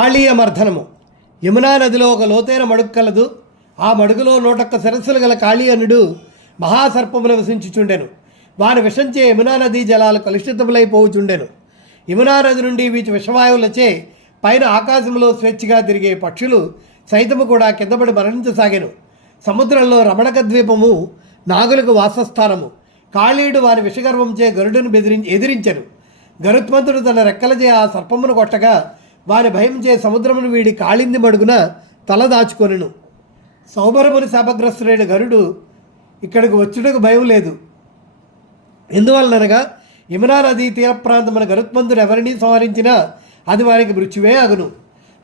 కాళీయ మర్ధనము యమునా నదిలో ఒక లోతైన మడుగు కలదు. ఆ మడుగులో నూటొక్క సరస్సులు గల కాళీయనుడు మహాసర్పములు వసించుచుండెను. వారి విషంచే యమునా నదీ జలాలు కలుషితములైపోవుచుండెను యమునా నది నుండి వీచి విషవాయువులచే పైన ఆకాశంలో స్వేచ్ఛగా తిరిగే పక్షులు సైతము కూడా కిందపడి మరణించసాగాను. సముద్రంలో రమణక ద్వీపము నాగులకు వాసస్థానము. కాళీయుడు వారి విషగర్వంచే గరుడును బెదిరి ఎదిరించను. గరుత్మంతుడు తన రెక్కలచే ఆ సర్పమును కొట్టగా వారి భయం చే సముద్రమును వీడి కాళింది మడుగున తల దాచుకొనెను. సౌభరముని శాపగ్రస్తుడైన గరుడు ఇక్కడికి వచ్చుటకు భయం లేదు. ఎందువలనగా యమునా నదీ తీర ప్రాంతమున గరుత్మంతుడు ఎవరిని సంహరించినా అది వారికి మృత్యువే అగును.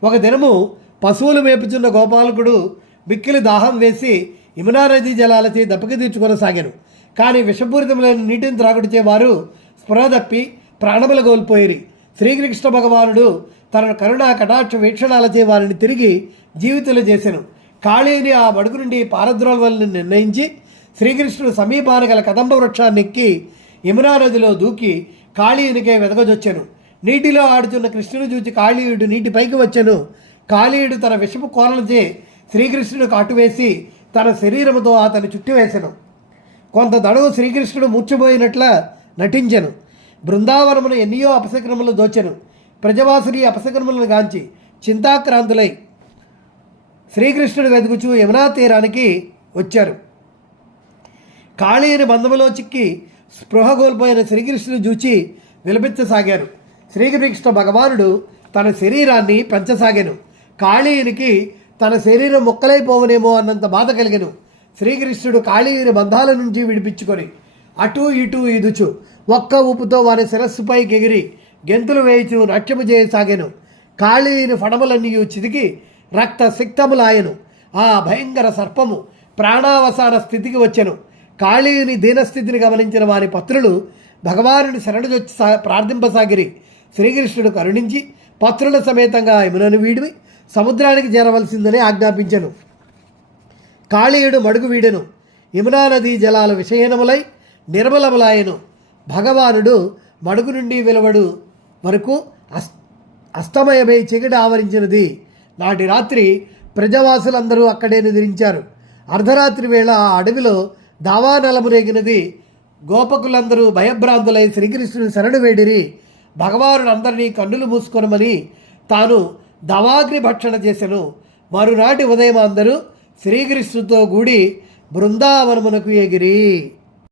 ఒక దినము పశువులు మేపుచున్న గోపాలకుడు బిక్కిలి దాహం వేసి యమునా నదీ జలాలచే దప్పకి తీర్చుకొనసాగాను. కానీ విషపూరితములైన నీటిని త్రాగుడిచే వారు స్పృహ తప్పి ప్రాణములు కోల్పోయిరి. శ్రీకృష్ణ భగవానుడు తన కరుణా కటాక్ష వీక్షణాలచే వారిని తిరిగి జీవితులు చేశాను కాళీని ఆ మడుగు నుండి పారద్రోల్వల్ని నిర్ణయించి శ్రీకృష్ణుడు సమీపాన గల కదంబ వృక్షాన్ని ఎక్కి యమునా నదిలో దూకి కాళీయునికే వెదగజొచ్చాను. నీటిలో ఆడుతున్న కృష్ణుని చూచి కాళీయుడు నీటి పైకి వచ్చాను. కాళీయుడు తన విషపు కోరలచే శ్రీకృష్ణుడు కాటువేసి తన శరీరముతో అతను చుట్టివేశాను కొంత దడవు శ్రీకృష్ణుడు మూర్చిపోయినట్ల నటించెను. బృందావనమును ఎన్నయో అపశకరములు దోచెను. ప్రజవాసుని అపశకరములను గాంచి చింతాక్రాంతులై శ్రీకృష్ణుడు వెతుకుచూ యమునా తీరానికి వచ్చారు. కాళీని బంధములో చిక్కి స్పృహ కోల్పోయిన శ్రీకృష్ణుని చూచి విలపించసాగారు. శ్రీకృష్ణ భగవానుడు తన శరీరాన్ని పెంచసాగాను. కాళీయునికి తన శరీరం ముక్కలైపోవనేమో అన్నంత బాధ కలిగను. శ్రీకృష్ణుడు కాళీయుని బంధాల నుంచి విడిపించుకొని అటూ ఇటూ ఈదుచు. ఒక్క ఊపుతో వారి శిరస్సుపైకి ఎగిరి గెంతులు వేయిచు నాట్యము చేయసాగాను కాళీయుని ఫడములన్నీ చితికి రక్త సిక్తములాయను. ఆ భయంకర సర్పము ప్రాణావసాన స్థితికి వచ్చెను. కాళీయుని దీనస్థితిని గమనించిన వారి పత్రులు భగవానుని శరణుజొచ్చి సా ప్రార్థింపసాగిరి. శ్రీకృష్ణుడు కరుణించి పత్రుల సమేతంగా యమునను వీడివి సముద్రానికి చేరవలసిందని ఆజ్ఞాపించెను. కాళీయుడు మడుగు వీడెను. యమునా నదీ జలాల విషయనములై నిర్మలములాయను. భగవానుడు మడుగు నుండి వెలువడు వరకు అస్ అస్తమయమై చీకటి ఆవరించినది. నాటి రాత్రి ప్రజావాసులందరూ అక్కడే నిద్రించారు. అర్ధరాత్రి వేళ ఆ అడవిలో దావానలమురేగినది గోపకులందరూ భయభ్రాంతులై శ్రీకృష్ణుని శరణు వేడిరి. భగవానుడు అందరినీ కన్నులు మూసుకొనమని తాను దవాగ్ని భక్షణ చేసెను. మరునాటి ఉదయం అందరూ శ్రీకృష్ణుతో కూడి బృందావనమునకు ఎగిరి.